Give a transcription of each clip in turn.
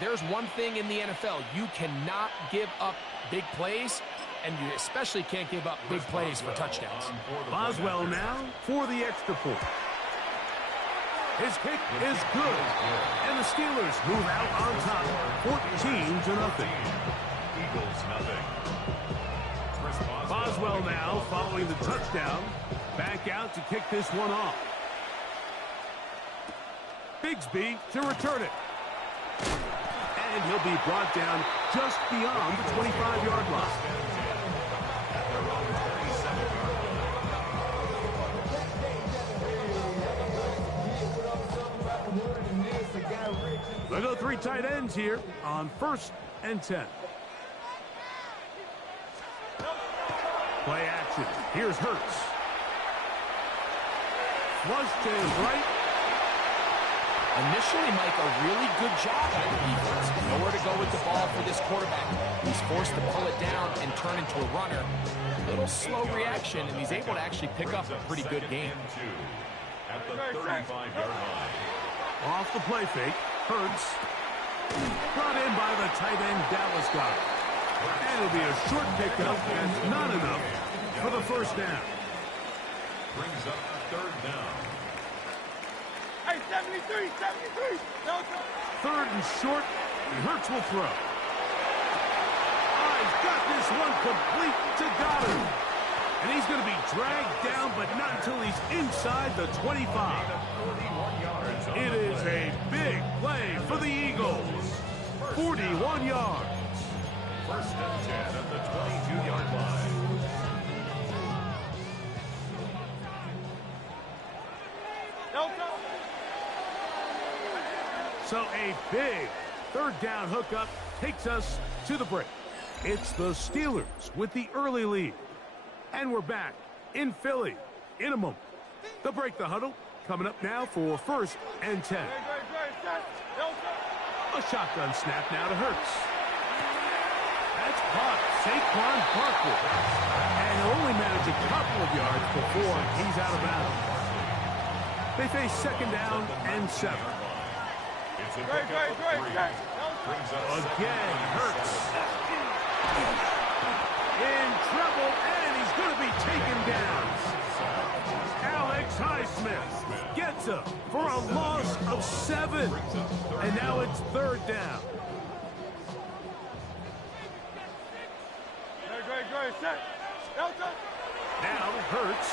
There's one thing in the NFL. You cannot give up big plays, and you especially can't give up big plays for touchdowns. Boswell now for the extra point. His kick is good, and the Steelers move out on top, 14-0. Eagles nothing. Boswell now following the touchdown, back out to kick this one off. Bigsby to return it. And he'll be brought down just beyond the 25-yard line. They go 3 tight ends here on 1st and 10. Play action. Here's Hurts. Flush to his right. Initially, Mike, a really good job by the defense. Nowhere to go with the ball for this quarterback. He's forced to pull it down and turn into a runner. A little slow reaction, and he's able to actually pick up a pretty good game. At the 35-yard line. Off the play fake. Hurts. Brought in by the tight end Dallas guy. And it'll be a short pickup. That's not enough for the first down. Brings up 3rd down. Hey, 73, 73. No, 3rd and short. And Hurts will throw. He's got this one complete to Goddard. And he's going to be dragged down, but not until he's inside the 25. It is a big play for the Eagles. 41 yards. 1st and 10 at the 22-yard line. So a big 3rd down hookup takes us to the break. It's the Steelers with the early lead. And we're back in Philly in a moment. They'll break the huddle. Coming up now for 1st and 10. A shotgun snap now to Hurts. That's caught. Saquon Barkley. And he'll only manage a couple of yards before he's out of bounds. They face 2nd down and 7. Again, Hurts. In trouble, and he's going to be taken down. Alex Highsmith gets him for a loss of 7. And now it's 3rd down. Now Hurts.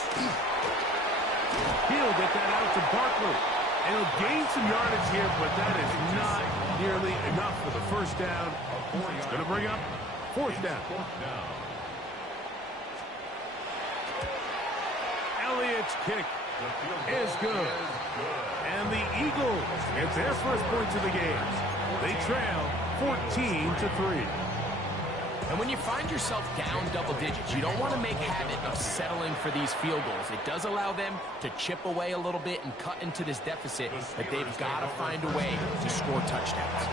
He'll get that out to Barkley. And he'll gain some yardage here, but that is not nearly enough for the 1st down. It's going to bring up 4th down. Elliott's kick is good. And the Eagles get their first points of the game. They trail 14-3. And when you find yourself down double digits, you don't want to make habit of settling for these field goals. It does allow them to chip away a little bit and cut into this deficit, but they've got to find a way to score touchdowns.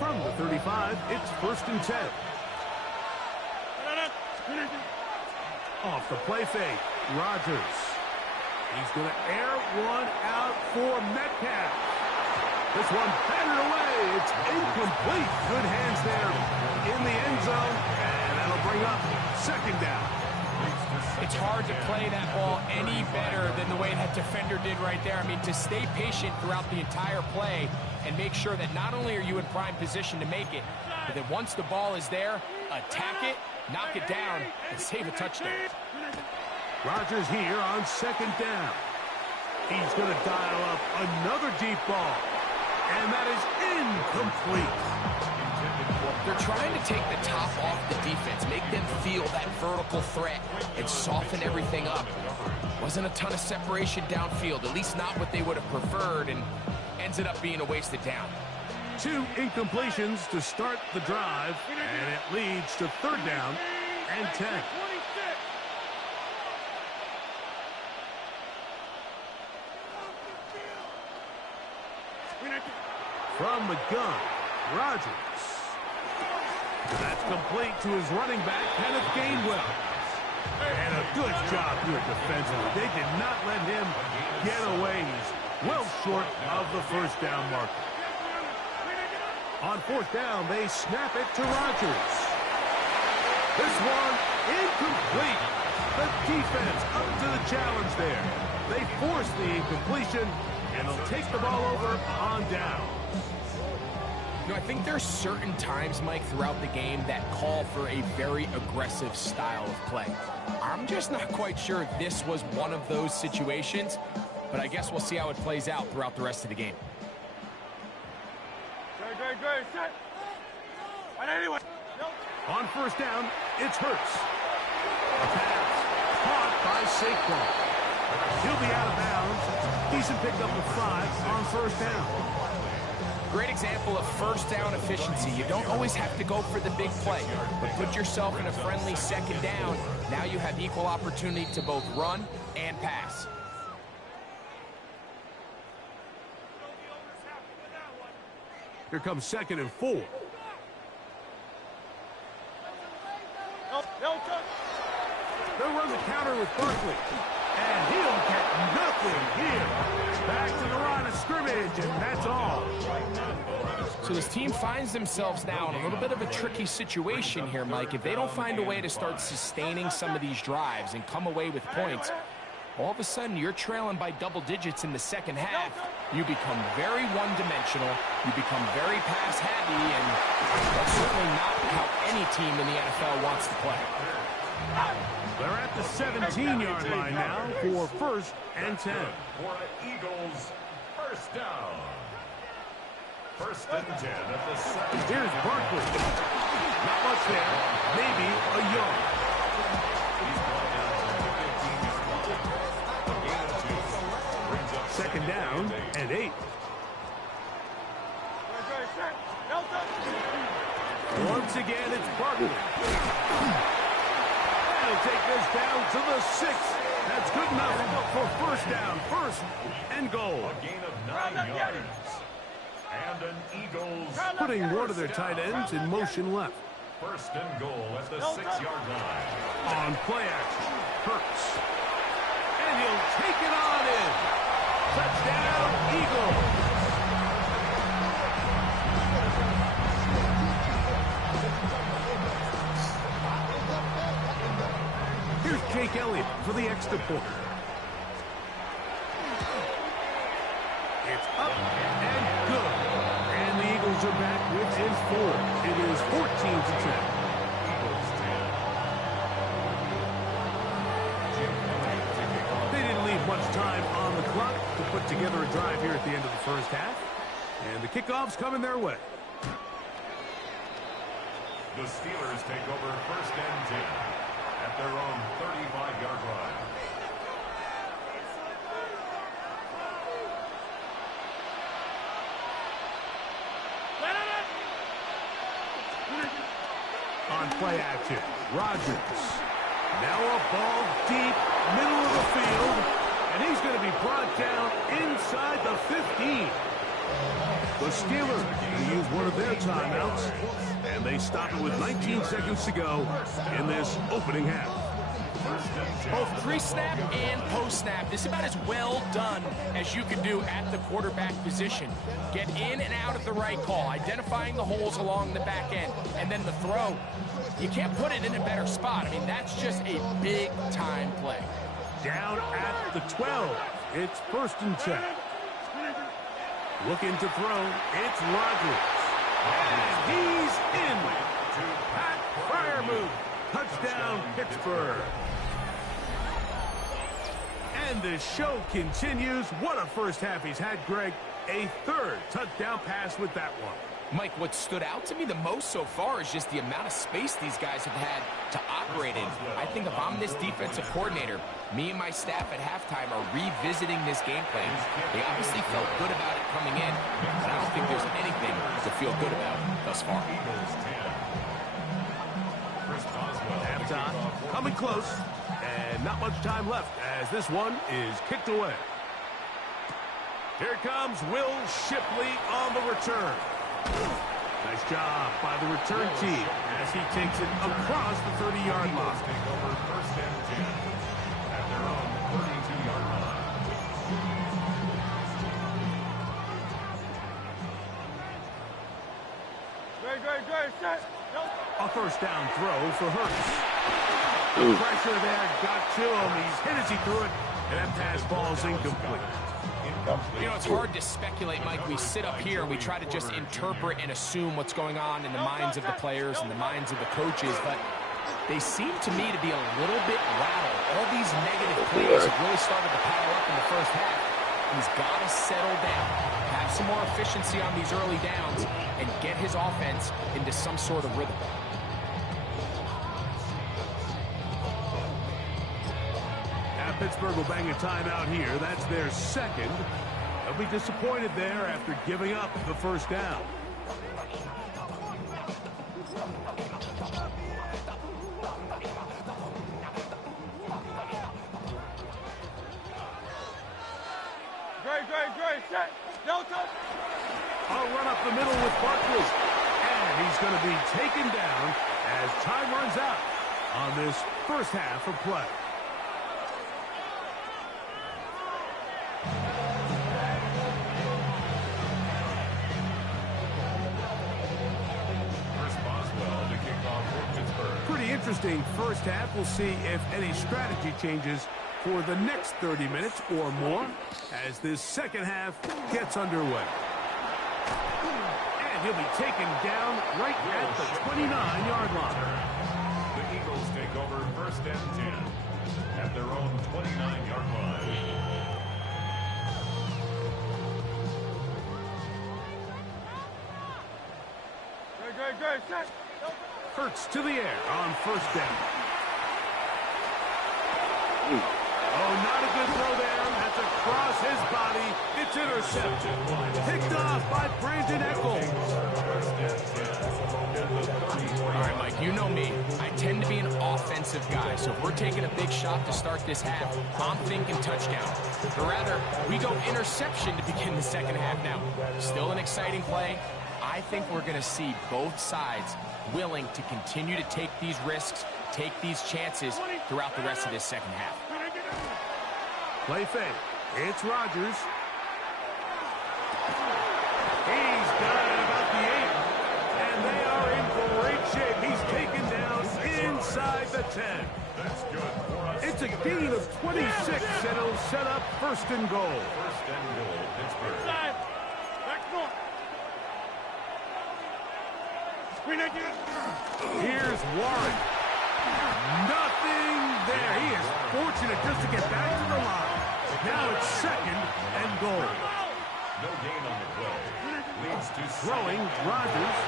From the 35, it's 1st and 10. Off the play fake, Rodgers. He's going to air one out for Metcalf. This one batted away. It's incomplete. Good hands there in the end zone. And that'll bring up 2nd down. It's hard to play that ball any better than the way that defender did right there. I mean, to stay patient throughout the entire play and make sure that not only are you in prime position to make it, but that once the ball is there, attack it, knock it down, and save a touchdown. Rodgers here on 2nd down. He's going to dial up another deep ball. And that is incomplete. They're trying to take the top off the defense, make them feel that vertical threat, and soften everything up. Wasn't a ton of separation downfield, at least not what they would have preferred, and ends it up being a wasted down. 2 incompletions to start the drive, and it leads to 3rd down and 10. From the gun, Rodgers. That's complete to his running back, Kenneth Gainwell. And a good job here defensively. They did not let him get away. He's well short of the first down marker. On fourth down, they snap it to Rodgers. This one incomplete. The defense up to the challenge there. They force the incompletion, and they'll take the ball over on down. You know, I think there's certain times, Mike, throughout the game that call for a very aggressive style of play. I'm just not quite sure if this was one of those situations, but I guess we'll see how it plays out throughout the rest of the game. Good, set. And anyway. On first down, it's Hurts. A pass caught by Saquon. He'll be out of bounds. Decent pickup of 5 on first down. Great example of first down efficiency. You don't always have to go for the big play, but put yourself in a friendly second down. Now you have equal opportunity to both run and pass. Here comes 2nd and 4. They'll run the counter with Barkley. And he'll get nothing here. Back to the line of scrimmage, and that's all. So this team finds themselves now in a little bit of a tricky situation here, Mike. If they don't find a way to start sustaining some of these drives and come away with points, all of a sudden you're trailing by double digits in the second half. You become very one-dimensional. You become very pass-heavy, and that's certainly not how any team in the NFL wants to play. They're at the 17-yard line now for 1st and 10. For an Eagles first down. 1st and 10 at the 7. Here's Barkley. Not much there. Maybe a yard. Second down and 8. Once again, it's Barkley. He'll take this down to the 6. That's good enough for first down. 1st and goal. A gain of 9 yards. And an Eagles Putting one of their tight ends in motion left. 1st and goal at the 6-yard line. On play action, Hurts. And he'll take it on in. Touchdown, Eagles. Here's Jake Elliott for the extra point. It's up and good. And the Eagles are back within 4. It is 14-10. They didn't leave much time on the clock to put together a drive here at the end of the first half. And the kickoff's coming their way. The Steelers take over 1st and 10 at their own 35-yard line. On play action, Rodgers. Now a ball deep, middle of the field, and he's going to be brought down inside the 15. The Steelers use one of their timeouts, and they stop it with 19 seconds to go in this opening half. Both pre-snap and post-snap, this is about as well done as you can do at the quarterback position. Get in and out at the right call, identifying the holes along the back end, and then the throw. You can't put it in a better spot. I mean, that's just a big-time play. Down at the 12, it's 1st and 10. Looking to throw, it's Rodgers. And he's in. Pat Freiermuth. Touchdown, Pittsburgh. And the show continues. What a first half he's had, Greg. A 3rd touchdown pass with that one. Mike, what stood out to me the most so far is just the amount of space these guys have had to operate in. I think if I'm this defensive coordinator, me and my staff at halftime are revisiting this game plan. They obviously felt good about it coming in, but I don't think there's anything to feel good about thus far. Halftime coming close, and not much time left as this one is kicked away. Here comes Will Shipley on the return. Nice job by the return team as he takes it across the 30-yard line. Take over first and 10 at their own 32-yard line. Great, set. A first down throw for Hurts. The pressure there got to him. He's hit as he threw it, and that pass ball's incomplete. You know, it's hard to speculate, Mike. We sit up here and we try to just interpret and assume what's going on in the minds of the players and the minds of the coaches, but they seem to me to be a little bit rattled. All these negative plays have really started to pile up in the first half. He's got to settle down, have some more efficiency on these early downs, and get his offense into some sort of rhythm. Pittsburgh will bang a timeout here. That's their second. They'll be disappointed there after giving up the first down. Great, set. No touch. I'll run up the middle with Barkley. And he's going to be taken down as time runs out on this first half of play. Interesting first half. We'll see if any strategy changes for the next 30 minutes or more as this second half gets underway. And he'll be taken down right at the 29-yard line. The Eagles take over first and 10 at their own 29-yard line. Great, set. Hurts to the air on first down. Oh, not a good throw there. That's across his body. It's intercepted. Picked off by Brandon Echols. All right, Mike, you know me. I tend to be an offensive guy, so if we're taking a big shot to start this half, I'm thinking touchdown. Or rather, we go interception to begin the second half now. Still an exciting play. I think we're going to see both sides willing to continue to take these risks, take these chances throughout the rest of this second half. Play fake. It's Rodgers. He's got it about the 8. And they are in great shape. He's taken down inside the 10. That's good for us. It's a gain of 26, and it'll set up first and goal. First and goal, Pittsburgh. Inside. Back north. Here's Warren. Nothing there. He is fortunate just to get back to the line. Now it's second and goal. No gain on the play. Leads to Throwing, Rodgers.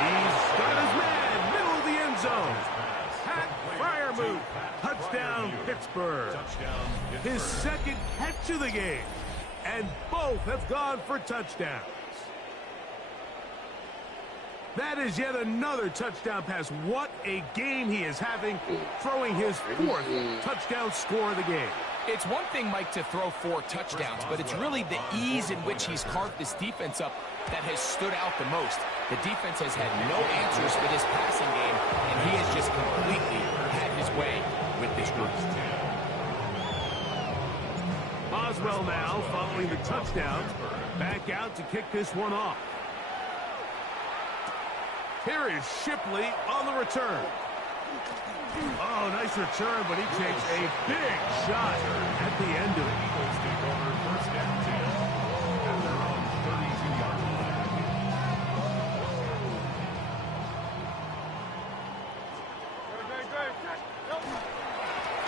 He's got his man. Middle of the end zone. Pat fire move. Touchdown, Pittsburgh. His second catch of the game. And both have gone for touchdowns. That is yet another touchdown pass. What a game he is having, throwing his fourth touchdown score of the game. It's one thing, Mike, to throw 4 touchdowns, but it's really the ease in which he's carved this defense up that has stood out the most. The defense has had no answers for this passing game, and he has just completely had his way with this group. Boswell now, following the touchdown, back out to kick this one off. Here is Shipley on the return. Oh, nice return, but he takes a big shot at the end of it. Eagles take over first and 10 at their own 32-yard line.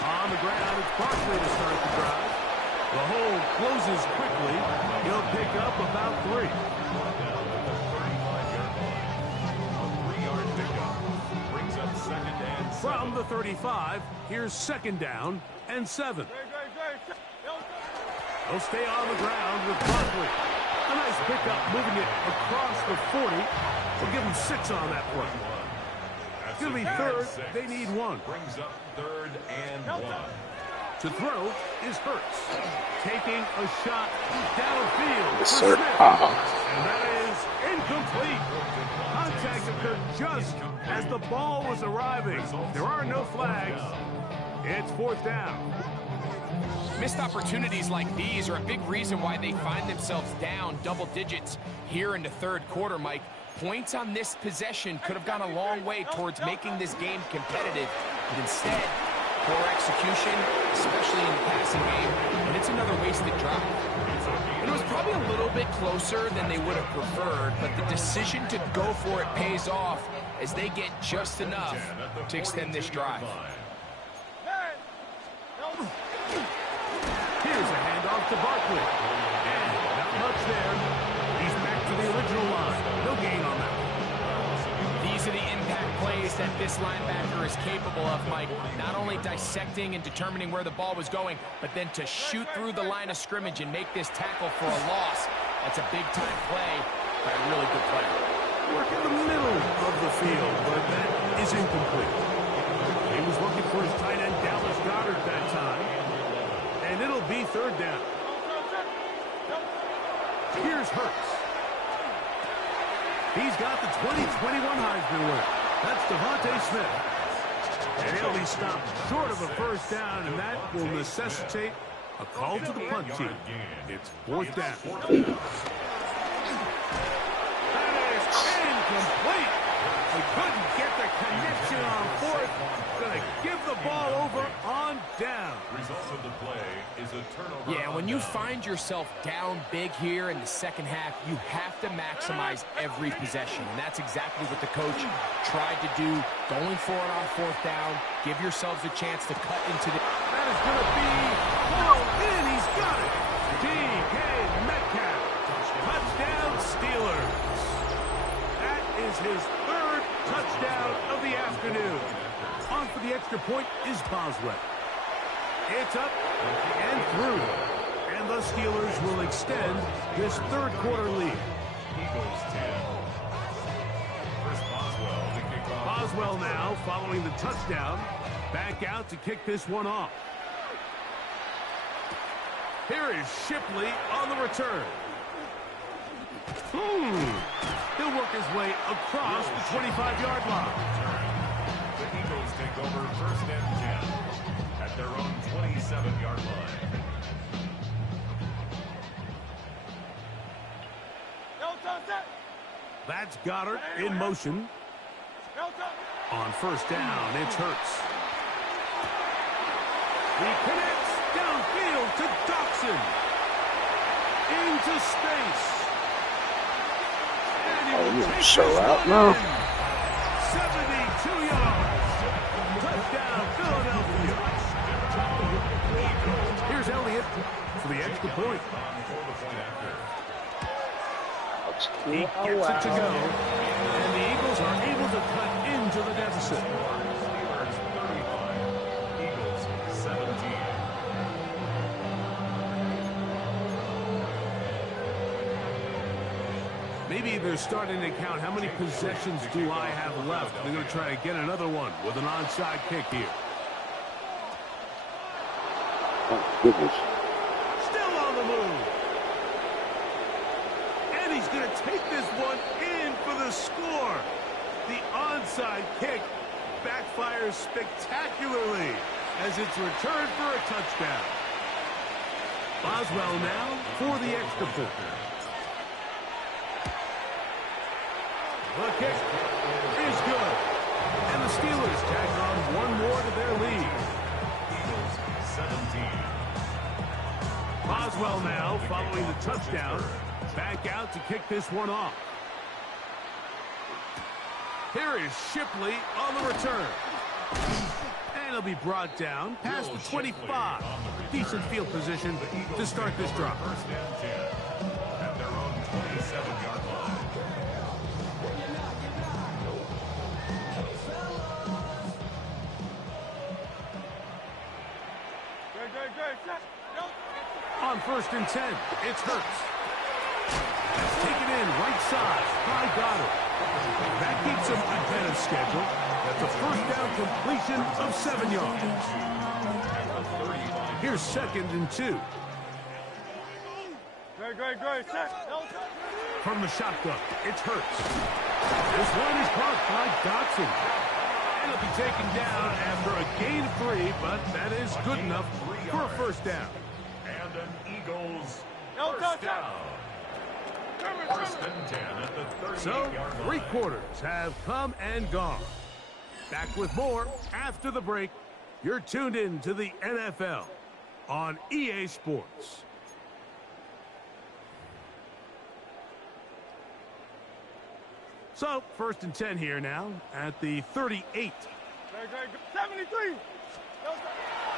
On the ground, it's Barkley to start the drive. The hole closes quickly. He'll pick up about 3. From the 35, here's second down and 7. He'll stay on the ground with Barkley. A nice pickup, moving it across the 40. We'll give him 6 on that play. It's going to be third. They need 1. Brings up third and 1. To throw is Hurts. Taking a shot downfield for Yes, Smith. sir. And that is incomplete. Contact occurred just as the ball was arriving. There are no flags. It's 4th down. Missed opportunities like these are a big reason why they find themselves down double digits here in the 3rd quarter, Mike. Points on this possession could have gone a long way towards making this game competitive, but instead, poor execution, especially in the passing game, and it's another wasted drive. And it was probably a little bit closer than they would have preferred, but the decision to go for it pays off as they get just enough to extend this drive. Here's a handoff to Barkley. And not much there. He's back to the original line. No gain on that. These are the impact plays that this linebacker is capable of, Mike. Not only dissecting and determining where the ball was going, but then to shoot through the line of scrimmage and make this tackle for a loss. That's a big-time play by a really good player. Work in the middle of the field, but that is incomplete. He was looking for his tight end, Dallas Goedert, that time. And it'll be 3rd down. Here's Hurts. He's got the 2021 Heisman winner. That's Devontae Smith. And he'll be stopped short of a 1st down, and that will necessitate a call to the punt team. It's 4th down. That is incomplete. They couldn't get the connection on 4th. Going to give the ball over on down. Result of the play is a turnover. Yeah, when you find yourself down big here in the 2nd half, you have to maximize every possession. And that's exactly what the coach tried to do, going for it on 4th down. Give yourselves a chance to cut into the... That is going to be pulled in. He's got it. DK Metcalf. Touchdown Steelers. That is his 3rd touchdown of the afternoon. On for the extra point is Boswell. It's up and through. And the Steelers will extend this 3rd quarter lead. Eagles 10. First Boswell to kick off. Boswell now following the touchdown. Back out to kick this one off. Here is Shipley on the return. He'll work his way across the 25-yard line. The Eagles take over 1st and 10 at their own 27-yard line. That's Goddard in motion. On 1st down, it's Hurts. He connects downfield to Dawson. Into space. And he will take show this out one now. in. 72 yards. Touchdown, Philadelphia. Here's Elliott for the extra point. He gets it to go. And the Eagles are able to cut into the deficit. Steelers 35. Eagles 17. Maybe they're starting to count how many possessions do I have left. They're going to try to get another one with an onside kick here. Oh, goodness. Still on the move. And he's going to take this one in for the score. The onside kick backfires spectacularly as it's returned for a touchdown. Boswell now for the extra point. The kick is good. And the Steelers tag on one more to their lead. Eagles 17. Boswell now following the touchdown. Back out to kick this one off. Here is Shipley on the return. And he'll be brought down past the 25. Decent field position to start this drive. 1st and 10 at their own 27-yard line. On 1st and 10, it's Hurts. That's taken in right side by Goddard. That keeps him ahead of schedule. That's a 1st down completion of 7 yards. At the 35 Here's 2nd and 2. Great, set. From the shotgun, it's Hurts. This one is caught by Dotson. And it'll be taken down after a gain of 3, but that is good enough for a first down. And an Eagles first down. First and 10 at the 38-yard So, line. 3 quarters have come and gone. Back with more after the break. You're tuned in to the NFL on EA Sports. So, 1st and 10 here now at the 38. 73.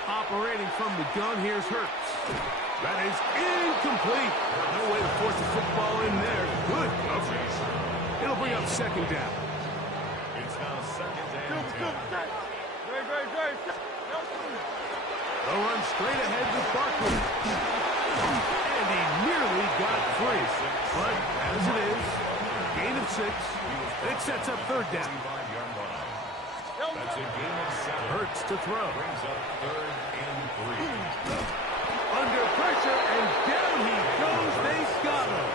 Operating from the gun, here's Hurts. That is incomplete. No way to force the football in there. Good coverage. It'll bring up 2nd down. It's now 2nd and 10. Great. They'll run straight ahead with Barkley. And he nearly got free. But as it is, gain of 6. It sets up 3rd down. 35-yard line. That's a gain of 7. Hurts to throw. Brings up 3rd and 3. Under pressure, and down he goes. They got him.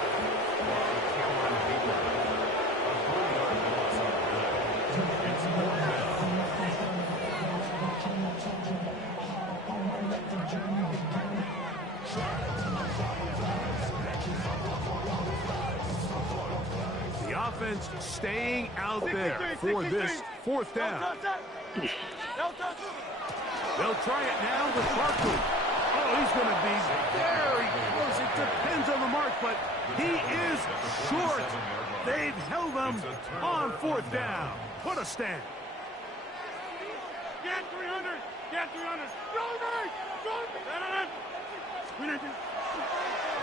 The offense staying out there for this 4th down. They'll try it now with Barkley. Oh, he's going to be very close. It depends on the mark, but he is short. They've held him on 4th down. What a stand. Get 300.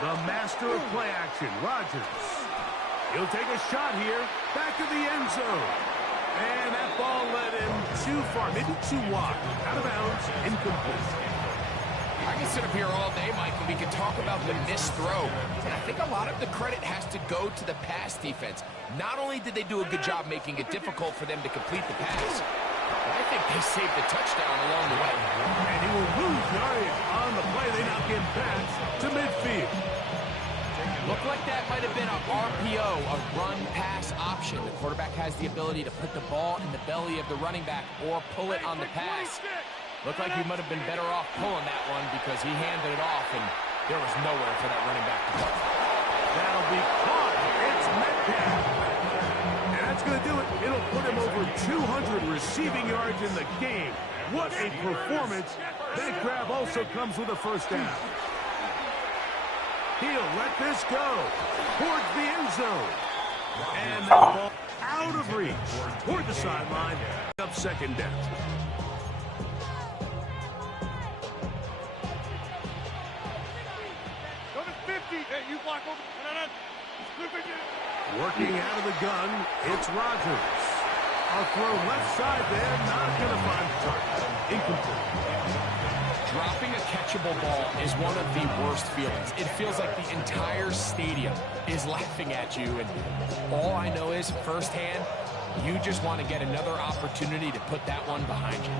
The master of play action, Rodgers. He'll take a shot here, back to the end zone. And that ball led him too far, maybe too wide. Out of bounds, incomplete. I can sit up here all day, Mike, and we can talk about the missed throw. And I think a lot of the credit has to go to the pass defense. Not only did they do a good job making it difficult for them to complete the pass, but I think they saved the touchdown along the way. And he will lose yardage on the play. They knock him back to midfield. Looked like that might have been a RPO, a run-pass option. The quarterback has the ability to put the ball in the belly of the running back or pull it on the pass. Looked like he might have been better off pulling that one because he handed it off, and there was nowhere for that running back to go. That'll be caught. It's Metcalf. And that's going to do it. It'll put him over 200 receiving yards in the game. What a performance. That grab also comes with a first down. He'll let this go towards the end zone. And that ball out of reach toward the sideline. Up 2nd down. Go to 50. Hey, you block over. Working out of the gun, it's Rodgers. I'll throw left side there, not going to find the target. Incomplete. Dropping a catchable ball is one of the worst feelings. It feels like the entire stadium is laughing at you, and all I know is, firsthand, you just want to get another opportunity to put that one behind you.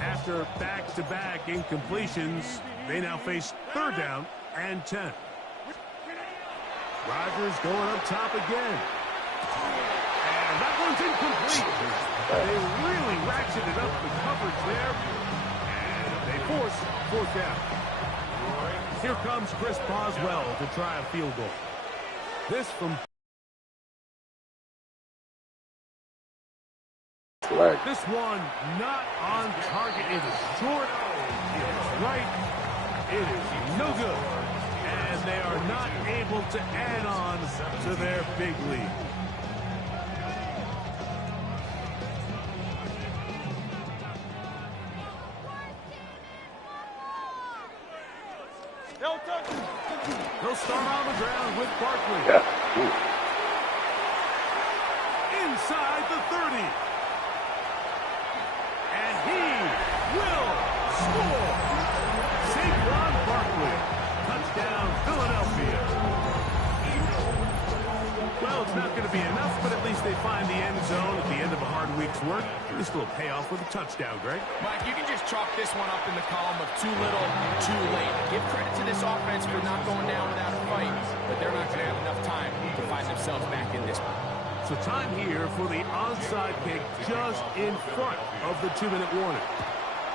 After back-to-back incompletions, they now face 3rd down and 10. Rodgers going up top again. And that one's incomplete. They really ratcheted up the coverage there. And they force 4th down. Here comes Chris Boswell to try a field goal. This from... Flag. This one not on target. It is short. It is right. It is no good. And they are not able to add on to their big lead. He'll start on the ground with Barkley. Yeah. Inside the 30. And he will score. Saquon Barkley. Touchdown, Philadelphia. Well, Well, it's not going to be enough, but at least they find the end zone at the end of a hard week's work. This little payoff with a touchdown, Greg. Mike, you can just chalk this one up in the column of too little, too late. Give credit to this offense for not going down without a fight, but they're not going to have enough time to find themselves back in this one. So time here for the onside kick just in front of the 2-minute warning.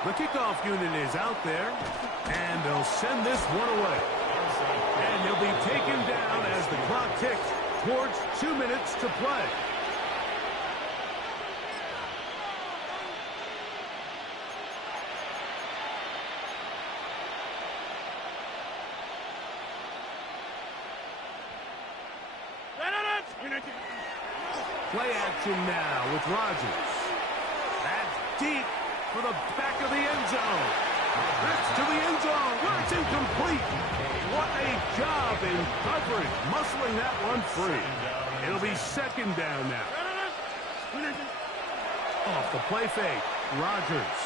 The kickoff unit is out there, and they'll send this one away. And he'll be taken down as the clock ticks towards 2 minutes to play. Play action now with Rodgers. That's deep for the back of the end zone. That's to the end zone where it's incomplete. What a job in coverage, muscling that one free. It'll be second down now. Off the play fake, Rodgers.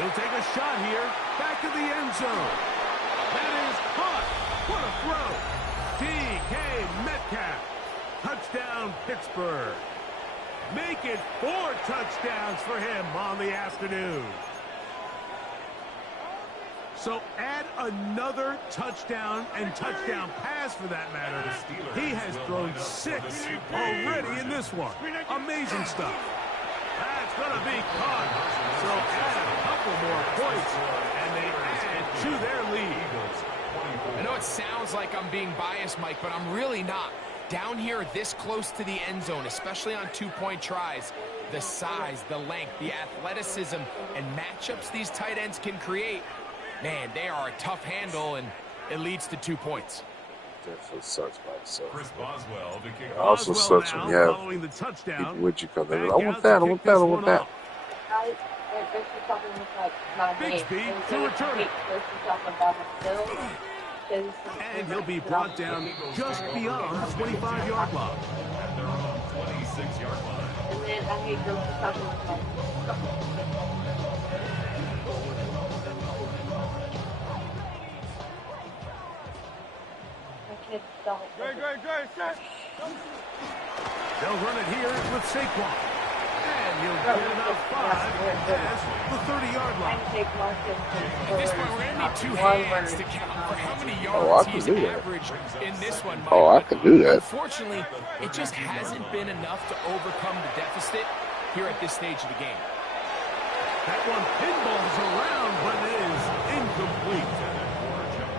He'll take a shot here, back of the end zone. That is caught. What a throw. DK Metcalf. Touchdown, Pittsburgh. Make it 4 touchdowns for him on the afternoon. So add another touchdown and touchdown pass for that matter. He has thrown 6 already in this one. Amazing stuff. That's going to be caught. So add a couple more points, and they add to their lead. I know it sounds like I'm being biased, Mike, but I'm really not. Down here this close to the end zone, especially on 2-point tries, the size, the length, the athleticism, and matchups these tight ends can create, man, they are a tough handle, and it leads to 2 points. Definitely sucks by itself. Chris Boswell, the kick. It also sucks when you have Ibeatuwit1 come in. I want that, I want that, I want that. Bixby to return it. And he'll be brought down just beyond the 25-yard line. At their own 26-yard line. And then I hate those talking about. Great, set. They'll run it here with Saquon. And he'll get it up 5 past the 30-yard line. At this point, we're going to need 2 hands to count for how many yards he's averaged in this one, Mike. Oh, I can do that. Unfortunately, it just hasn't been enough to overcome the deficit here at this stage of the game. That one pinballs around, but it is incomplete.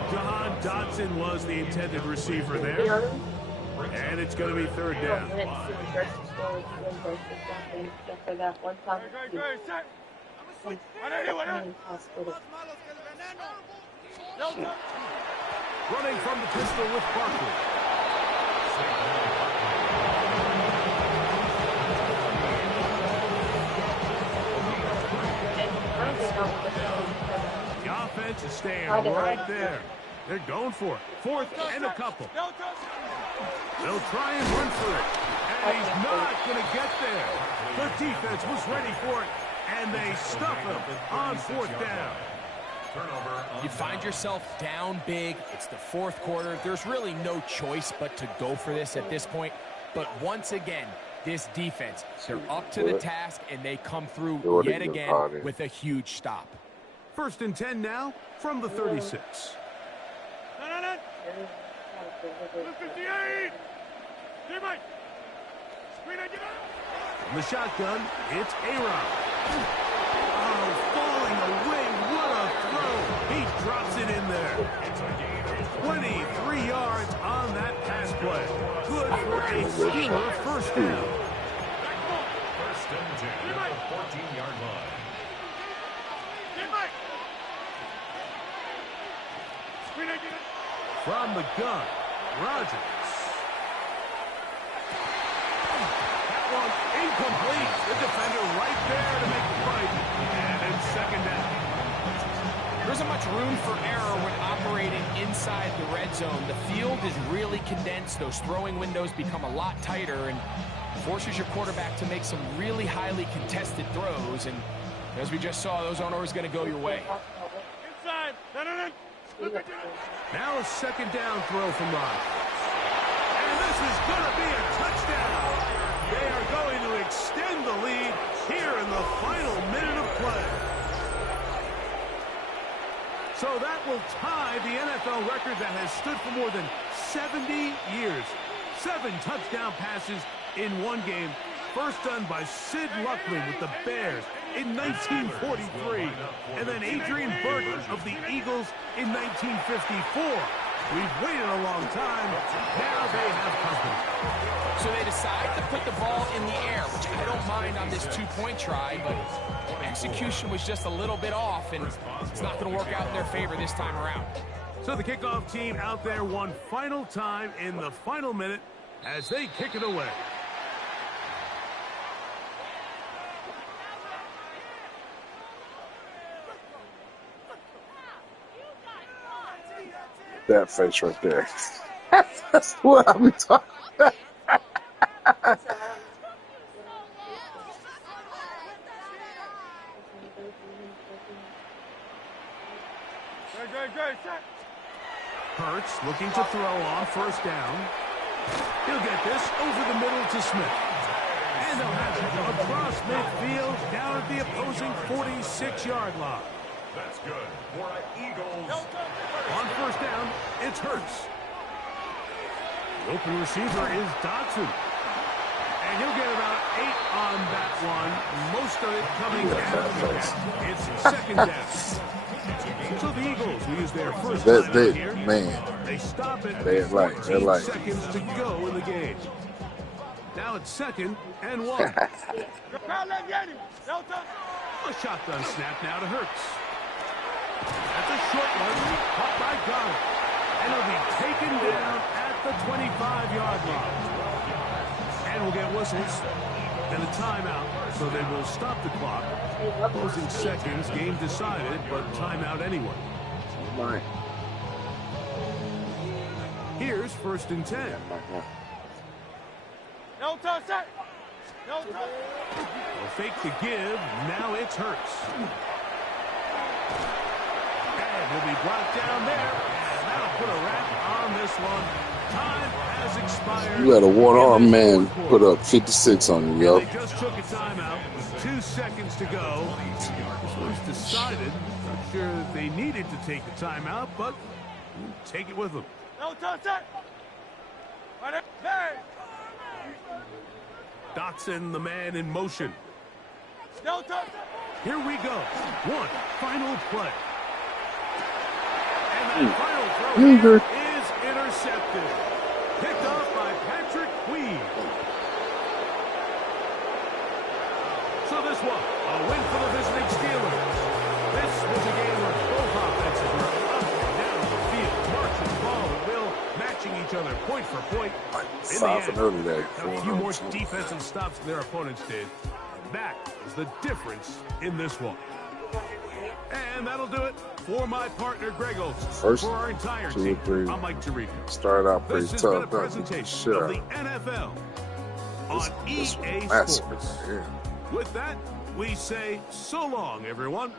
Jahan Dotson was the intended receiver there. And it's going to be 3rd down. Running from the pistol with Barkley. The offense is staying right there. They're going for it. 4th and a couple. They'll try and run for it. And he's not going to get there. The defense was ready for it, and they stuff him on 4th down. You find yourself down big. It's the 4th quarter. There's really no choice but to go for this at this point. But once again, this defense, they're up to the task, and they come through yet again with a huge stop. 1st and 10 now from the 36. From the shotgun, it's A-Rod. Oh, falling away. What a throw. He drops it in there. 23 yards on that pass play. Good for a Steeler 1st down. 1st and 10 at the 14-yard line. From the gun, Rodgers. That one incomplete. The defender right there to make the fight. And it's 2nd down. There isn't much room for error when operating inside the red zone. The field is really condensed. Those throwing windows become a lot tighter and forces your quarterback to make some really highly contested throws. And as we just saw, those aren't always going to go your way. Inside. Now a 2nd down throw from Rodgers. And this is going to be a touchdown. They are going to extend the lead here in the final minute of play. So that will tie the NFL record that has stood for more than 70 years. 7 touchdown passes in one game. First done by Sid Luckley with the Bears in 1943. And then Adrian Burton of the Eagles in 1954. We've waited a long time. Now they have company. So they decide to put the ball in the air, which I don't mind on this two-point try, but execution was just a little bit off, and it's not going to work out in their favor this time around. So the kickoff team out there one final time in the final minute as they kick it away. That face right there. That's what I'm talking about. Hurts looking to throw on first down. He'll get this over the middle to Smith. And they'll have it across midfield down at the opposing 46-yard line. That's good for an Eagles. On first down, it's Hurts. The open receiver is Dodson. And he'll get about 8 on that one. Most of it coming after that. It's second down. So the Eagles will use their first time here. Man, They stop it. they're 14 seconds to go in the game. Now it's 2nd and 1. A shotgun snap now to Hurts. That's a short one, caught by Goddard. And it'll be taken down at the 25-yard line. And we'll get whistles and a timeout, so they will stop the clock. Closing seconds, game decided, but timeout anyway. right. Here's 1st and 10. No touch, sir. No touch. They'll fake the give, now it's Hurts. And he'll be brought down there, and that'll put a wrap on this one. Time has expired. You had a one-armed man put up 56 on you, yo. They just took a timeout with 2 seconds to go. This was decided. Not sure that they needed to take the timeout, but take it with them. No touch, sir. Hey. Dotson, the man in motion. No touch. Here we go. One final play. And that final throw here is intercepted. Picked off by Patrick Queen. So this one, a win for the visiting Steelers. This was a game where both offenses were up and down the field, marching ball and will, matching each other point for point. In the end, a few more defensive stops than their opponents did. That is the difference in this one. And that'll do it for my partner, Greg Olson. First, for our entire 2 team, or 3. I'm Mike Tirico. Started out pretty This has tough. been a presentation of the NFL on EA Sports. With that, we say so long, everyone.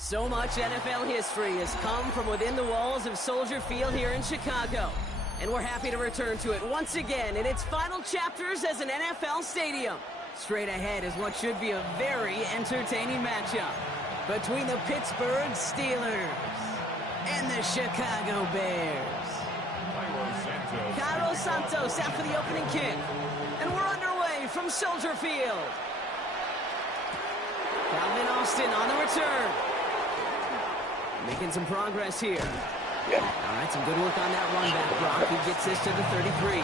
So much NFL history has come from within the walls of Soldier Field here in Chicago. And we're happy to return to it once again in its final chapters as an NFL stadium. Straight ahead is what should be a very entertaining matchup between the Pittsburgh Steelers and the Chicago Bears. Cairo Santos out for the opening kick. And we're underway from Soldier Field. Calvin Austin on the return. Making some progress here. Yeah. All right, some good work on that run back, Brock. He gets this to the 33.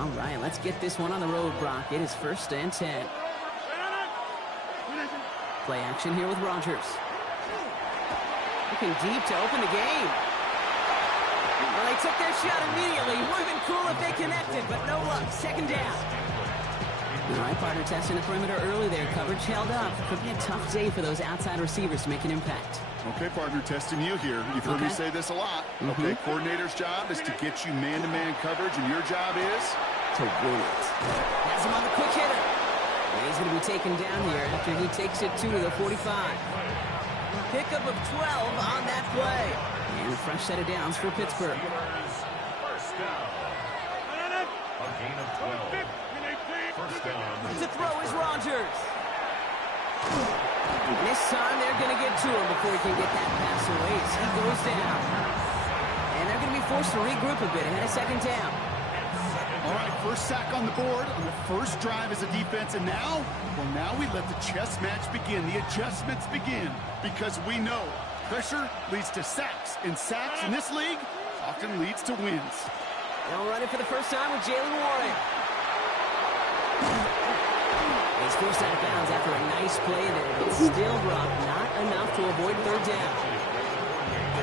All right, let's get this one on the road, Brock. It is 1st and 10. Play action here with Rodgers. Looking deep to open the game. Well, they took their shot immediately. Would have been cool if they connected, but no luck. 2nd down. All right, partner testing the perimeter early there. Coverage held up. Could be a tough day for those outside receivers to make an impact. Okay, partner, testing you here. You've heard me say this a lot. Okay, coordinator's job is to get you man-to-man coverage, and your job is to win it. Has him on the quick hitter. And he's going to be taken down here after he takes it to the 45. Pickup of 12 on that play. And a fresh set of downs for Pittsburgh. First down. A gain of 12. First down. To throw is Rodgers. And this time they're going to get to him before he can get that pass away as he goes down. And they're going to be forced to regroup a bit ahead of 2nd down. all right, first sack on the board on the first drive as a defense, and now, well, now we let the chess match begin, the adjustments begin, because we know pressure leads to sacks, and sacks in this league often leads to wins. They'll run it for the first time with Jalen Warren. He's forced out of bounds after a nice play there, but still, Brock, not enough to avoid 3rd down.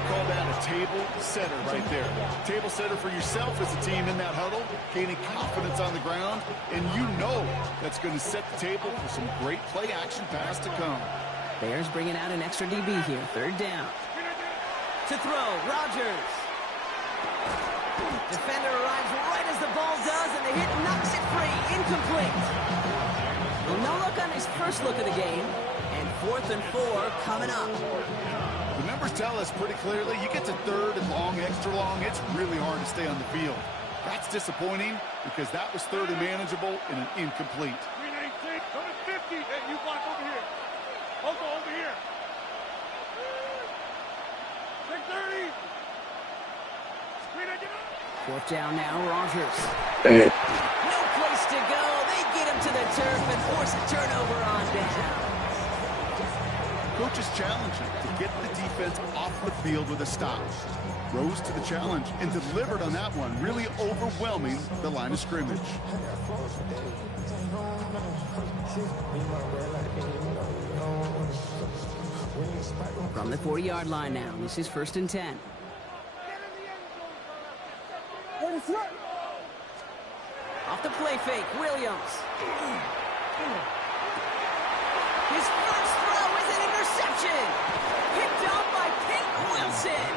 call that a table setter right there. Table setter for yourself as a team in that huddle, gaining confidence on the ground, and you know that's going to set the table for some great play action pass to come. Bears bringing out an extra DB here. Third down. To throw, Rodgers. Defender arrives right as the ball does, and the hit knocks it free. Incomplete. Well, no look on his first look of the game. And 4th and 4 coming up. The numbers tell us pretty clearly, you get to third and long, extra long, it's really hard to stay on the field. That's disappointing because that was third and manageable and an incomplete. 319, coming 50. Hey, you block over here. Hold on, over here. 630. 319. 4th down now, Rodgers. Hey. No place to go. They get him to the turf and force a turnover on down. Coach's challenge to get the defense off the field with a stop. Rose to the challenge and delivered on that one, really overwhelming the line of scrimmage. From the 40-yard line now, this is 1st and 10. Off the play fake, Williams. His first throw is an interception. Picked off by Peyton Wilson.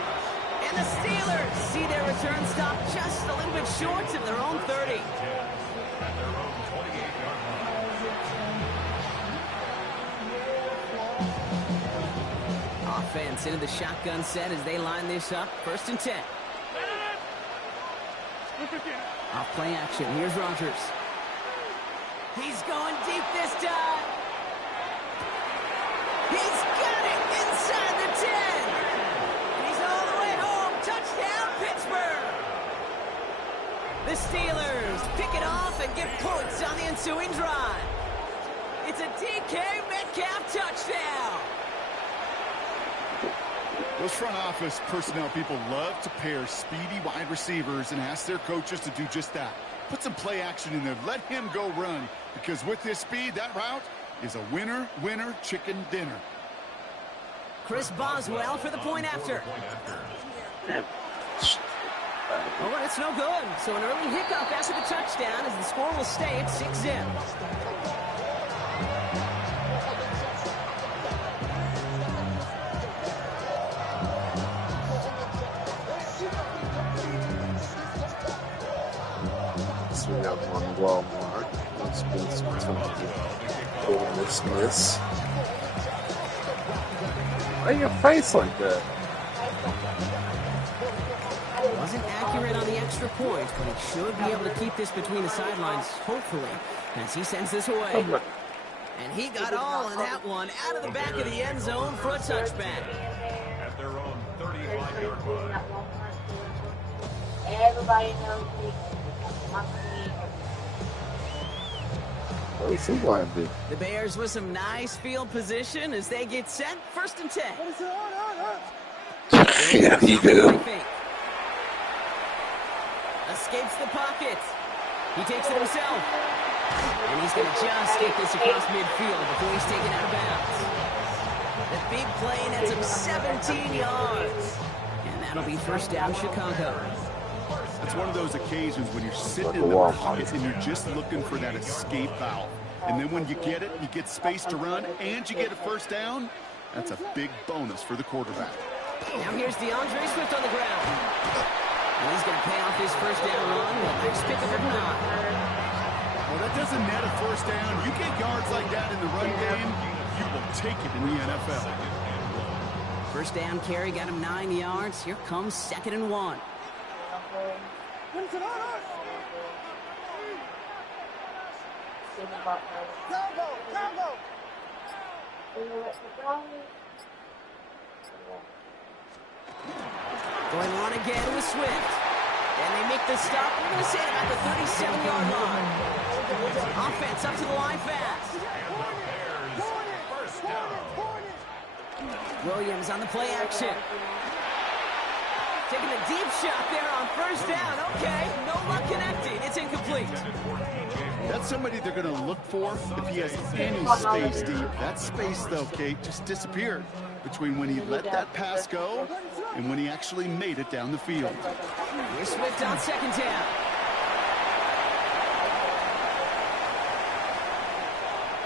And the Steelers see their return stop just a little bit short of their own 30. At their own 28-yard line. Offense into the shotgun set as they line this up. 1st and 10. Off play action. Here's Rodgers. He's going deep this time. He's got it inside the 10. He's all the way home. Touchdown, Pittsburgh. The Steelers pick it off and get points on the ensuing drive. It's a DK Metcalf touchdown. Those front office personnel people love to pair speedy wide receivers and ask their coaches to do just that. Put some play action in there. Let him go run, because with his speed, that route is a winner, winner, chicken dinner. Chris Boswell for the point after. Oh, and it's no good. So an early hiccup after the touchdown as the score will stay at 6-0. We have one Walmart. It's been some time. Miss. Why your face like that? Wasn't accurate on the extra point, but he should be able to keep this between the sidelines, hopefully, as he sends this away. And he got all on that one out of the back of the end zone for a touchback. At their own 35-yard line. Everybody knows me. The Bears with some nice field position as they get set. 1st and 10. Yeah, he do. Escapes the pocket. He takes it himself. And he's going to just get this across midfield before he's taken out of bounds. The big play nets him 17 yards. And that'll be 1st down, Chicago. It's one of those occasions when you're sitting in the pocket and you're just looking for that escape valve. And then when you get it, you get space to run, and you get a 1st down. That's a big bonus for the quarterback. Now here's DeAndre Swift on the ground. And he's going to pay off his 1st down run. Well, nice pick of it not. Well, that doesn't net a 1st down. You get yards like that in the run game, you will take it in the NFL. 1st down carry got him 9 yards. Here comes 2nd and 1. Going on again with Swift. And they make the stop. We're going to say about the 37-yard line. Offense up to the line fast. Williams on the play action. Taking a deep shot there on 1st down. Okay, no luck connecting. It's incomplete. That's somebody they're going to look for if he has any space deep. That space, though, Kate, just disappeared between when he let that pass go and when he actually made it down the field. Here's Swift on second down.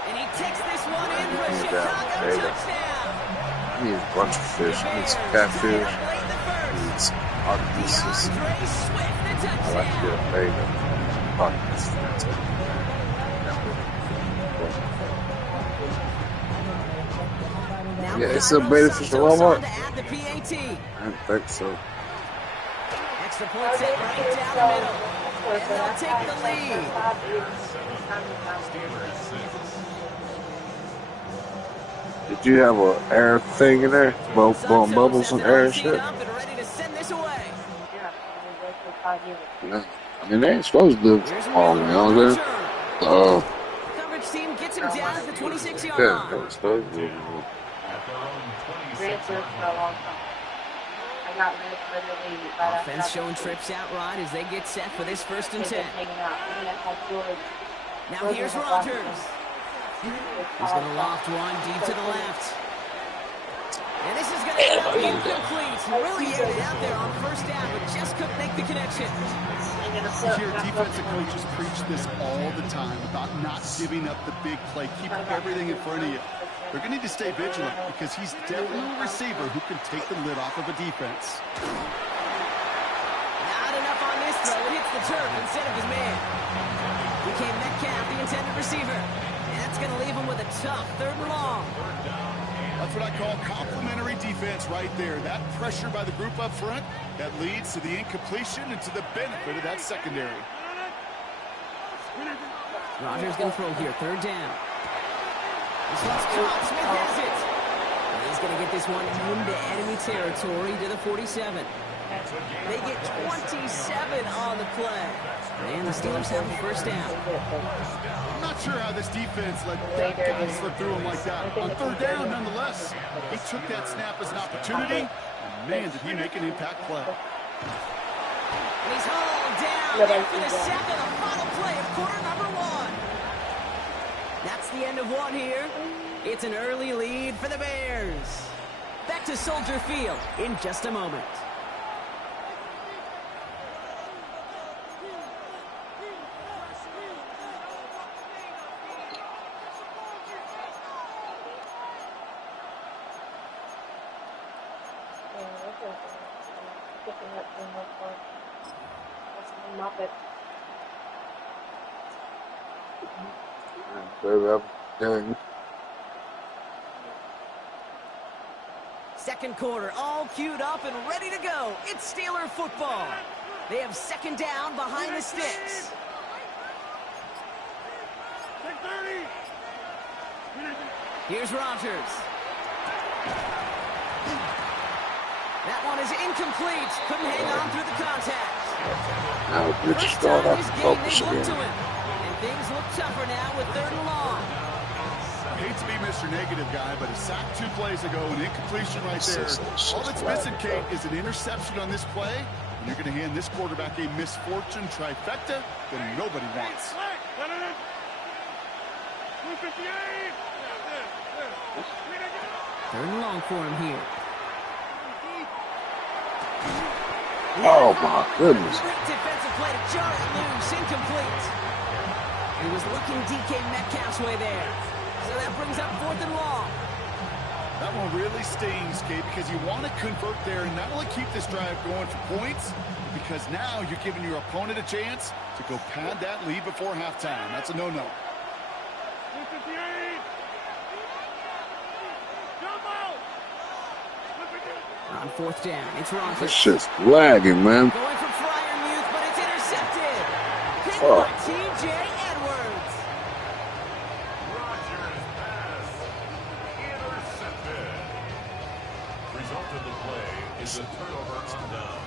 And he takes this one in for a Chicago touchdown. He needs a bunch of fish. He needs catfish. He needs octopuses. I like to get a bait octopus. Yeah, it's a beta fish in Walmart. I don't think so. Extra point set right down the middle. And they'll take the lead. Did you have an air thing in there? Blowing bubbles and air and shit? No. I mean, they ain't supposed to live all around there. Coverage team gets him down at the 26-yard yeah, line. they're supposed to live. Offense showing trips out right as they get set for this 1st and 10. Now here's Rodgers. He's going to loft one deep to the left. And this is going to end up incomplete. Really aired it out there on 1st down, but just couldn't make the connection. You hear defensive coaches preach this all the time about not giving up the big play, keeping everything in front of you. They're going to need to stay vigilant because he's definitely a receiver who can take the lid off of a defense. Not enough on this throw. It hits the turf instead of his man. Became Metcalf, the intended receiver. And that's going to leave him with a tough 3rd and long. That's what I call complimentary defense right there. That pressure by the group up front, that leads to the incompletion and to the benefit of that secondary. Rodgers going to throw here, 3rd down. This one's caught. Smith has it. And he's going to get this one into enemy territory to the 47. They get 27 on the play. And the Steelers have the 1st down. I'm not sure how this defense let that guy slip through him like that. On 3rd down, nonetheless, he took that snap as an opportunity, and man, did he make an impact play. And he's hauled down there for the sack of the final play of quarter number 1. That's the end of 1 here. It's an early lead for the Bears. Back to Soldier Field in just a moment. Second quarter, all queued up and ready to go. It's Steeler football. They have 2nd down behind the sticks. Here's Rodgers. That one is incomplete. Couldn't hang on through the contact. Now we're just going up and focus again. And things look tougher now with 3rd and long. I hate to be Mr. Negative guy, but a sack 2 plays ago, an incompletion right there. All that's missing, Kate, is an interception on this play. And you're going to hand this quarterback a misfortune trifecta that nobody wants. 3rd and long for him here. Oh my goodness. Great defensive play to jar it loose, incomplete. He was looking DK Metcalf's way there. So that brings up 4th and long. That one really stings, Kate, because you want to convert there and not only keep this drive going for points, because now you're giving your opponent a chance to go pad that lead before halftime. That's a no-no. On 4th down, it's Rodgers. This shit's lagging, man. Going for Freiermuth, but it's intercepted. Picked by T.J. Edwards. Rodgers pass intercepted. Result of the play is a turnover on down.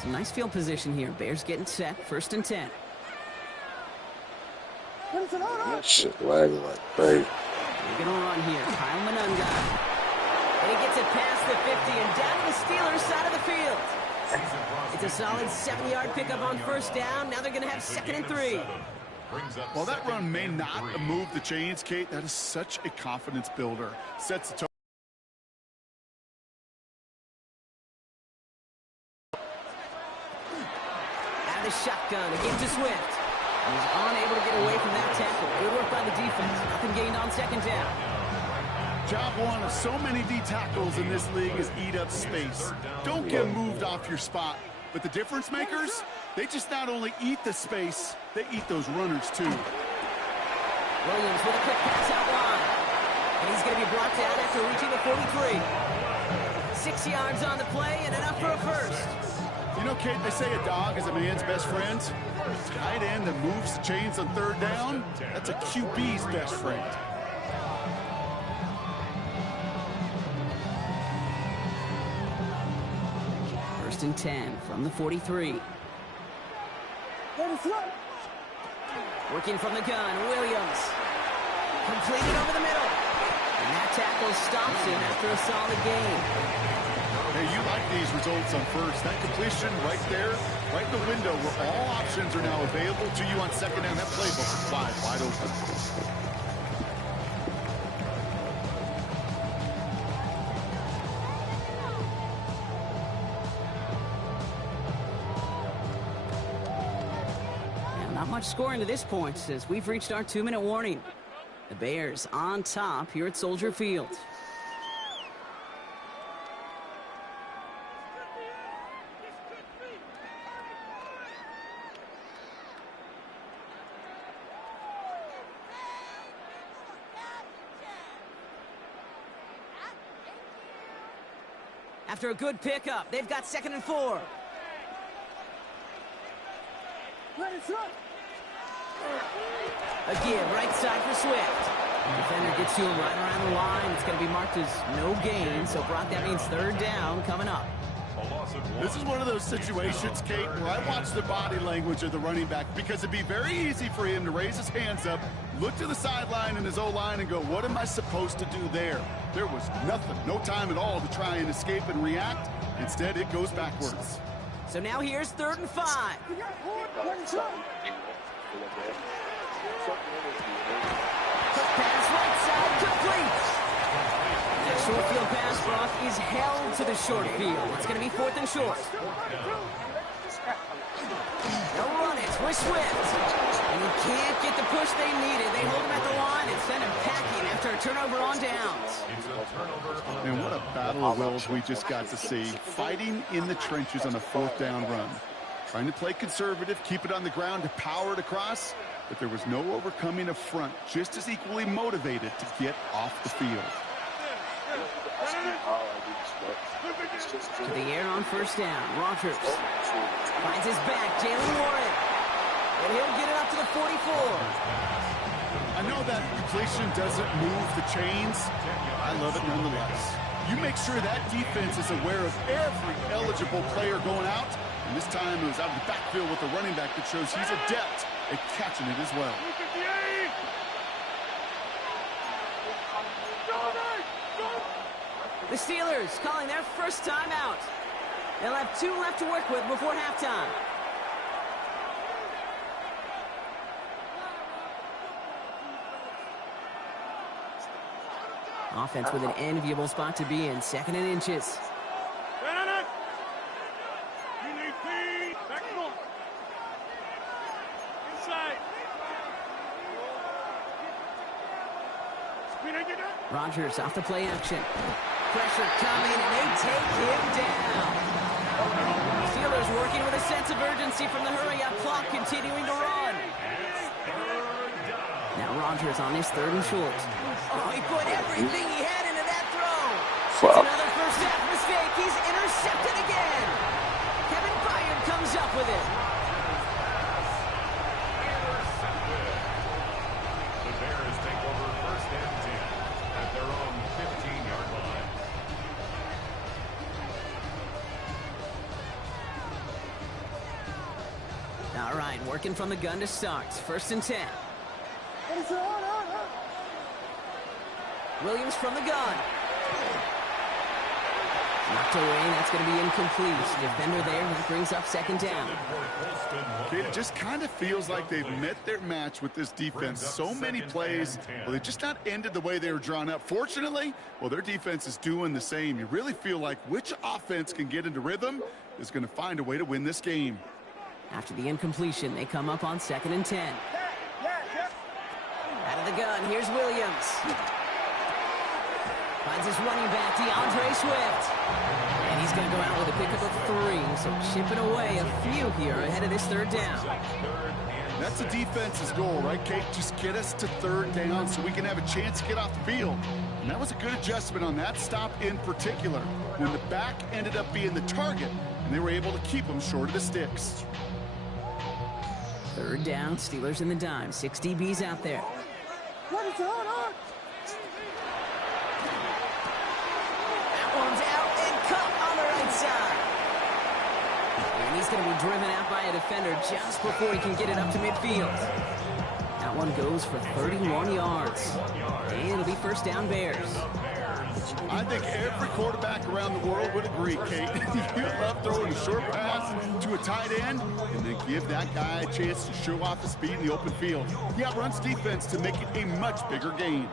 Some nice field position here. Bears getting set. 1st and 10. That shit lagging like crazy. They're going to run here. Kyle Manunga. And he gets it past the 50 and down to the Steelers' side of the field. It's a solid 7-yard pickup on first down. Now they're going to have 2nd and 3. Well, that run may not move the chains, Kate. That is such a confidence builder. Sets the tone. Out of the shotgun, a game to Swift. He's unable to get away from that tackle. Good work by the defense. Nothing gained on 2nd down. Job one of so many D tackles in this league is eat up space. Don't get moved off your spot. But the difference makers, they just not only eat the space, they eat those runners too. Williams with a quick pass out wide. And he's going to be brought down after reaching the 43. 6 yards on the play and enough for a first. You know, Kate, they say a dog is a man's best friend. A tight end that moves the chains on 3rd down, that's a QB's best friend. First and 10 from the 43. Working from the gun, Williams. Completed over the middle. And that tackle stops him after a solid gain. Hey, you like these results on first. That completion right there, right in the window where all options are now available to you on 2nd down. That playbook is wide open. Not much scoring to this point as we've reached our 2-minute warning. The Bears on top here at Soldier Field. After a good pickup, they've got 2nd and 4. A give, right side for Swift. The defender gets to him right around the line. It's going to be marked as no gain, so Brock, that means 3rd down coming up. This is one of those situations, Kate, where I watch the body language of the running back because it'd be very easy for him to raise his hands up, look to the sideline and his O-line and go, what am I supposed to do there? There was nothing, no time at all to try and escape and react. Instead, it goes backwards. So now here's 3rd and 5. Quick pass, right side, complete. That short field pass, Brock, is held to the short field. It's going to be 4th and short. They'll run it with Swift. And he can't get the push they needed. They hold him at the line and send him packing after a turnover on downs. And what a battle of wills we just got to see. Fighting in the trenches on a 4th down run. Trying to play conservative, keep it on the ground to power it across. But there was no overcoming a front, just as equally motivated to get off the field. To the air on 1st down. Rogers finds his back. Jalen Warren. And he'll get it up to the 44. I know that completion doesn't move the chains. I love it nonetheless. You make sure that defense is aware of every eligible player going out. And this time it was out of the backfield with the running back that shows he's adept at catching it as well. The Steelers calling their first timeout. They'll have 2 left to work with before halftime. Offense with an enviable spot to be in. 2nd and inches. Rogers off the play action. Pressure coming, and they take him down. Steelers working with a sense of urgency from the hurry-up clock, continuing to run. Now Rogers on his 3rd and short. Oh, he put everything he had into that throw. It's another first half mistake. He's intercepted again. Kevin Byard comes up with it. The Bears take over 1st and 10 at their own 15-yard line. All right, working from the gun to start. 1st and 10. Williams from the gun. Knocked away, that's going to be incomplete. Defender there, that brings up second down. Okay, it just kind of feels like they've met their match with this defense. So many plays, well, they just not ended the way they were drawn up. Fortunately, well, their defense is doing the same. You really feel like which offense can get into rhythm is going to find a way to win this game. After the incompletion, they come up on 2nd and 10. Out of the gun, here's Williams. Finds his running back, DeAndre Swift. And he's going to go out with a pickup of 3. So chipping away a few here ahead of this 3rd down. That's the defense's goal, right, Kate? Just get us to 3rd down so we can have a chance to get off the field. And that was a good adjustment on that stop in particular, when the back ended up being the target, and they were able to keep them short of the sticks. 3rd down, Steelers in the dime. 6 DBs out there. What is going on? That one's out and cut on the right side. And he's going to be driven out by a defender just before he can get it up to midfield. That one goes for 31 yards. And it'll be 1st down Bears. I think every quarterback around the world would agree, Kate. You love throwing a short pass to a tight end and then give that guy a chance to show off his speed in the open field. He outruns defense to make it a much bigger gain.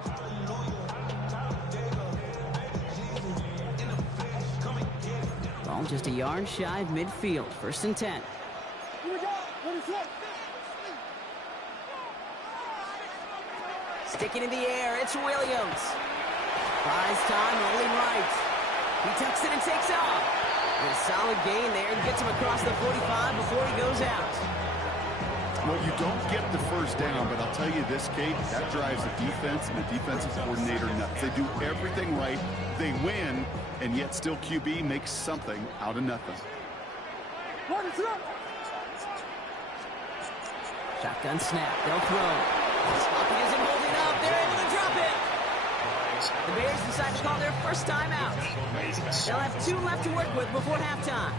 Ball just a yard shy of midfield. 1st and 10. Sticking in the air, it's Williams. Buys time, rolling right. He tucks it and takes off. And a solid gain there and gets him across the 45 before he goes out. Well, you don't get the 1st down, but I'll tell you this, Kate, that drives the defense and the defensive coordinator nuts. They do everything right, they win, and yet still QB makes something out of nothing. Shotgun snap, they'll throw. Pocket isn't holding up, they're able to drop it. The Bears decide to call their 1st timeout. They'll have 2 left to work with before halftime.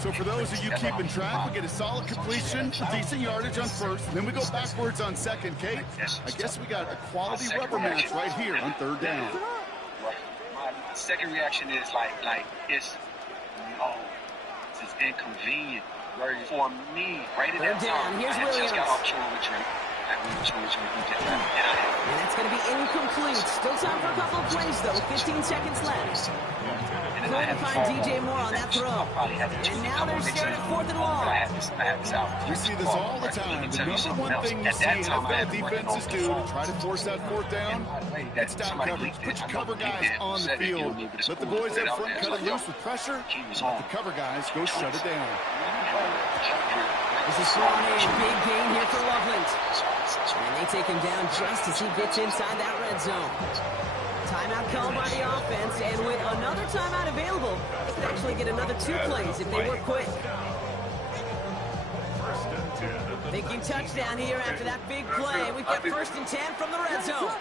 So for those of you keeping track, we get a solid completion, decent yardage on 1st, and then we go backwards on 2nd, Kate. I guess we got a quality rubber match right here on 3rd down. My second reaction is like it's this is inconvenient for me. Right at that time, here's I Williams. just got off showing which one. And that's going to be incomplete. Still time for a couple of plays, though. 15 seconds left. Going to find DJ Moore on that throw. And now they're staring at 4th and long. We see this all the time. The number 1 thing you see NFL defenses do to try to force that 4th down, it's down coverage. Put your cover guys on the field. Let the boys up front cut it loose with pressure. Let the cover guys go shut it down. This is thrown in. Big gain here for Loveland. And they take him down just as he gets inside that red zone. Timeout called by the offense, and with another timeout available, they could actually get another 2 plays if they work quick. Thinking touchdown here after that big play. We've got 1st and 10 from the red zone.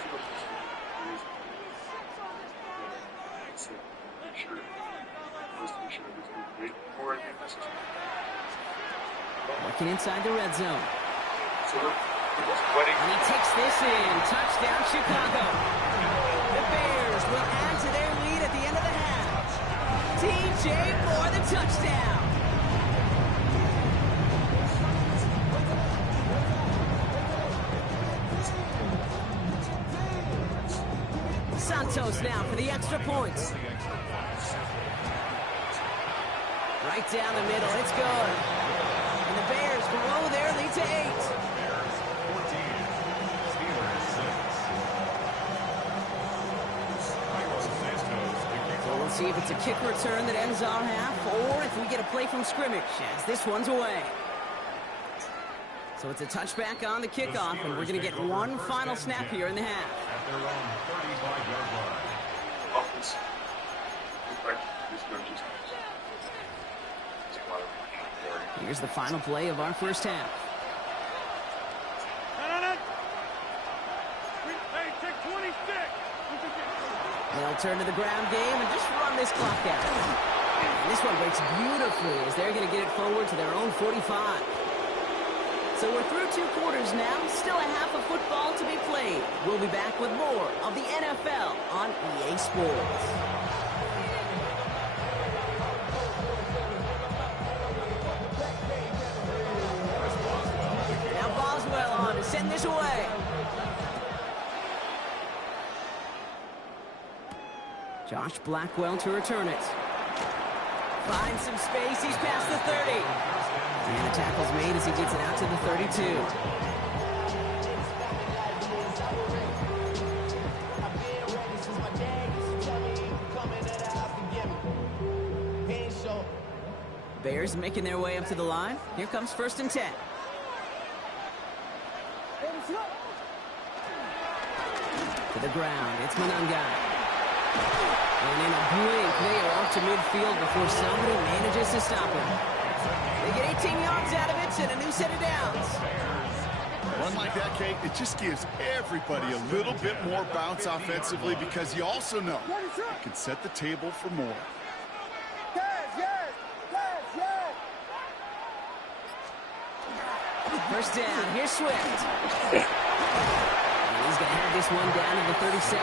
Working inside the red zone. And he takes this in. Touchdown, Chicago. The Bears will add to their lead at the end of the half. DJ Moore, the touchdown. Santos now for the extra points. Right down the middle. It's good. And the Bears grow their lead to 8. So we'll see if it's a kick return that ends our half, or if we get a play from scrimmage, as this one's away. So it's a touchback on the kickoff, and we're going to get 1 final snap here in the half. At their own 35-yard line. Here's the final play of our first half. Hey, take 26. They'll turn to the ground game and just run this clock out. And this one breaks beautifully as they're going to get it forward to their own 45. So we're through 2 quarters now, still a half of football to be played. We'll be back with more of the NFL on EA Sports. send this away. Josh Blackwell to return it. Finds some space. He's past the 30. And the tackle's made as he gets it out to the 32. Bears making their way up to the line. Here comes 1st and 10. To the ground. It's Monangai. And in a blink, they are off to midfield before somebody manages to stop him. They get 18 yards out of it and a new set of downs. Run like that, Kate, it just gives everybody a little bit more bounce offensively because you also know you can set the table for more. First down, here's Swift. And he's going to have this one down to the 37.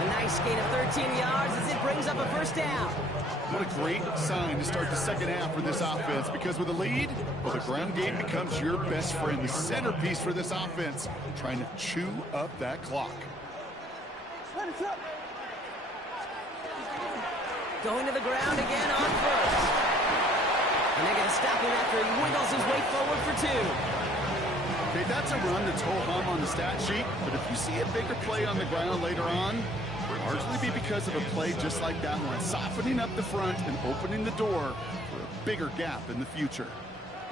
A nice gain of 13 yards as it brings up a first down. What a great sign to start the second half for this offense, because with a lead, well, the ground game becomes your best friend, the centerpiece for this offense, trying to chew up that clock. Going to the ground again on first. And they're going to stop him after he wiggles his way forward for 2. Okay, that's a run that's ho-hum on the stat sheet, but if you see a bigger play on the ground later on, it'll largely be because of a play just like that one, softening up the front and opening the door for a bigger gap in the future.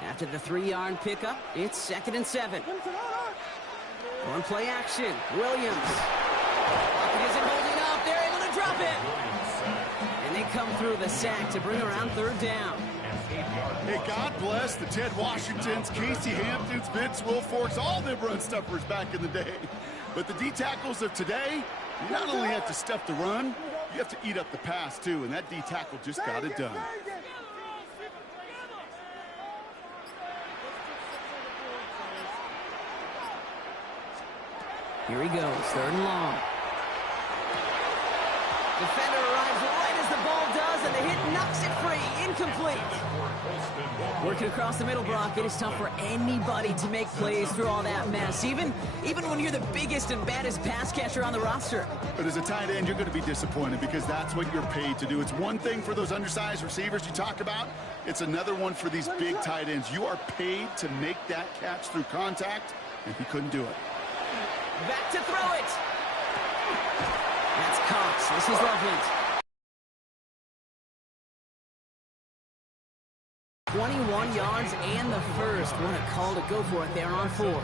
After the 3-yard pickup, it's 2nd and 7. On play action, Williams. Pocket isn't holding up. They're able to drop it. And they come through the sack to bring around 3rd down. Hey, God bless the Ted Washingtons, Casey Hamptons, Vince Wilforks, all them run stuffers back in the day. But the D-tackles of today, you not only have to stuff the run, you have to eat up the pass, too, and that D-tackle just got it done. Here he goes, 3rd and long. Defender arrives right as the ball does, and the hit knocks it free. Incomplete. Working across the middle, Brock, it is tough for anybody to make plays through all that mess, even when you're the biggest and baddest pass catcher on the roster. But as a tight end, you're going to be disappointed because that's what you're paid to do. It's one thing for those undersized receivers you talked about. It's another one for these big tight ends. You are paid to make that catch through contact, and he couldn't do it. Back to throw it. That's Cox. This is Loveland. 21 yards and the first. What a call to go for it there on 4.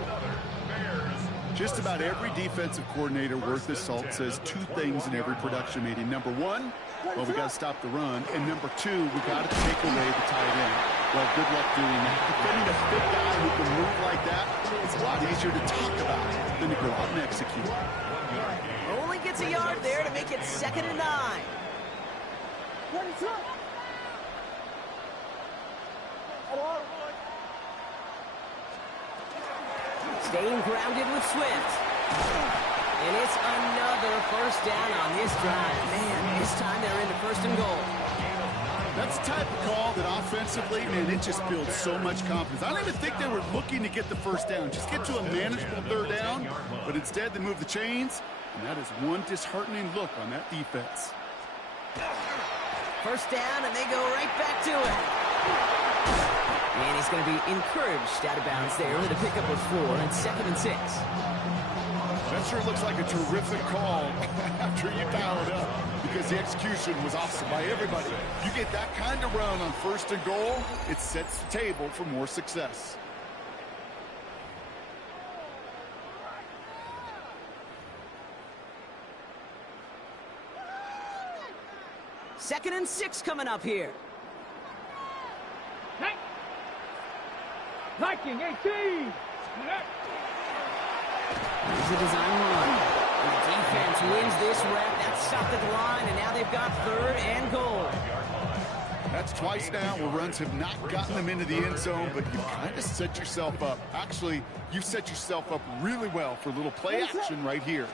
Just about every defensive coordinator worth his salt says 2 things in every production meeting. Number 1, well, we got to stop the run. And number 2, we got to take away the tight end. Well, good luck doing that. Defending a big guy who can move like that, it's a lot easier to talk about than to go out and execute. Only gets a yard there to make it 2nd and 9. Staying grounded with Swift. And it's another first down on this drive. Man, this time they're into 1st and goal. That's the type of call that offensively, man, it just builds so much confidence. I don't even think they were looking to get the first down. Just get to a manageable 3rd down, but instead they move the chains, and that is one disheartening look on that defense. First down, and they go right back to it. And he's going to be encouraged out of bounds there with a pickup of 4 and 2nd and 6. That sure looks like a terrific call after you dial it up, because the execution was awesome by everybody. You get that kind of run on 1st and goal, it sets the table for more success. Second and 6 coming up here. Viking 18. Here's the design run. The defense wins this rep. That's stopped at the line, and now they've got 3rd and goal. That's twice now where runs have not gotten them into the end zone, but you've kind of set yourself up. Actually, you've set yourself up really well for a little play action right here.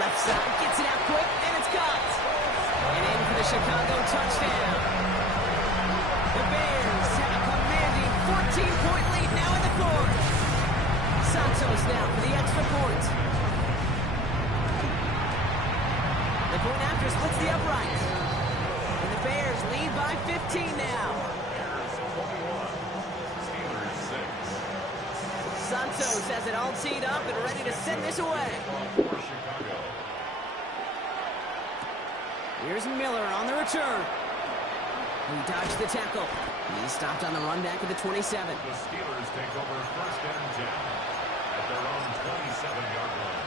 Left side gets it out quick, and it's caught. And in for the Chicago touchdown. The Bears have a commanding 14 the point. The point after splits the upright. And the Bears lead by 15 now. Bears 21, Steelers 6. Santos has it all teed up and ready to send this away. For Chicago. Here's Miller on the return. He dodged the tackle. He's stopped on the run back at the 27. The Steelers take over first and 10 at their own 27-yard line.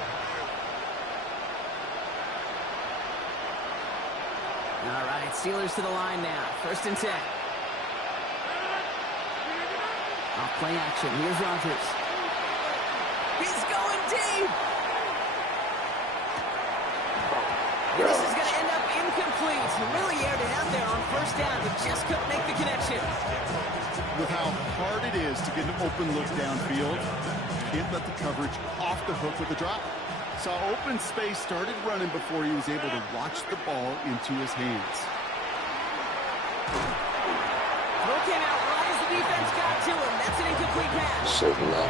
All right, Steelers to the line now. First and 10. Off play action. Here's Rodgers. He's going deep. This is going to end up incomplete. He really aired it out there on first down, but just couldn't make the connection. With how hard it is to get an open look downfield, can't let the coverage off the hook with the drop. Saw open space, started running before he was able to watch the ball into his hands. Throw came out right as the defense got to him. That's an incomplete pass. So loud.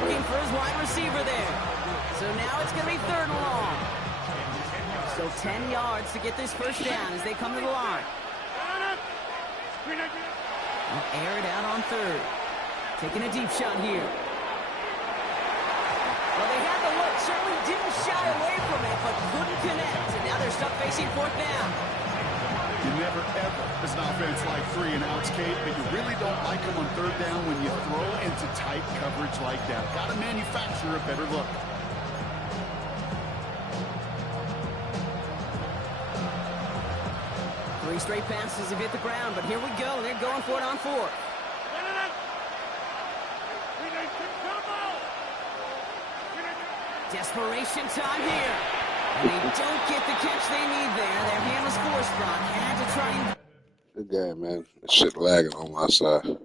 Looking for his wide receiver there. So now it's going to be third and long. So 10 yards to get this first down as they come to the line. They'll air it out on third. Taking a deep shot here. Well, they had the look. Certainly didn't shy away from it, but couldn't connect. And now they're stuck facing fourth down. You never, ever, as an offense, like 3 and outs, Kate, but you really don't like them on third down when you throw into tight coverage like that. Got to manufacture a better look. Three straight passes have hit the ground, but here we go. They're going for it on fourth. Desperation time here. And they don't get the catch they need there. Their hand was forced, Brock. Had to try and... Good game, man. That shit lagging on my side.